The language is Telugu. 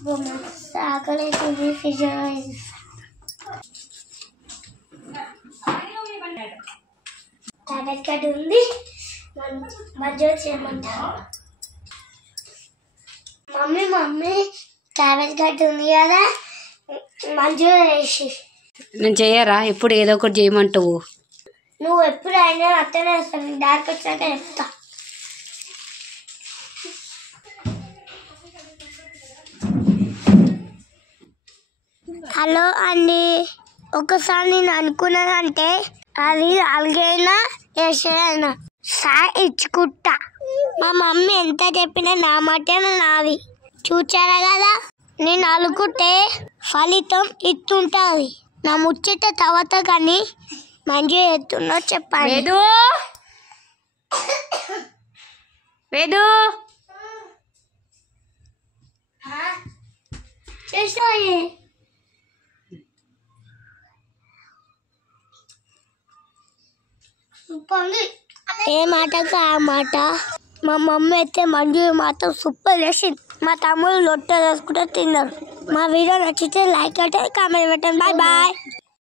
ఆకలి ఫిజ్ క్యాబేజ్ కట్ ఉంది మధ్య చేయమంటా మమ్మీ క్యాబేజ్ కట్ ఉంది కదా మంచిగా వేసి నేను చెయ్యరా ఎప్పుడు ఏదో ఒకటి చేయమంటావు నువ్వు ఎప్పుడైనా అత్తనే వస్తాను డార్క్ వచ్చాక చెప్తా హలో అండి ఒకసారి నేను అనుకున్నానంటే అది అలగైనా వేసేదైనా సార్ ఇచ్చుకుంటా మా మమ్మీ ఎంత చెప్పినా నా మాట నాది చూచారా కదా నేను అనుకుంటే ఫలితం ఇస్తుంటుంది నా ముచ్చట తర్వాత కానీ మంచిగా ఎత్తున్నా చెప్పండి వేదు చేసాయి ఏ మాటకు ఆ మాట మా మమ్మీ అయితే మంజు మాత్రం సూపర్ చేసింది మా తమ్ముడు లొట్ట వేసుకుంటే తిన్నారు మా వీడియో నచ్చితే లైక్ అంటే కామెంట్ పెట్టండి బాయ్ బాయ్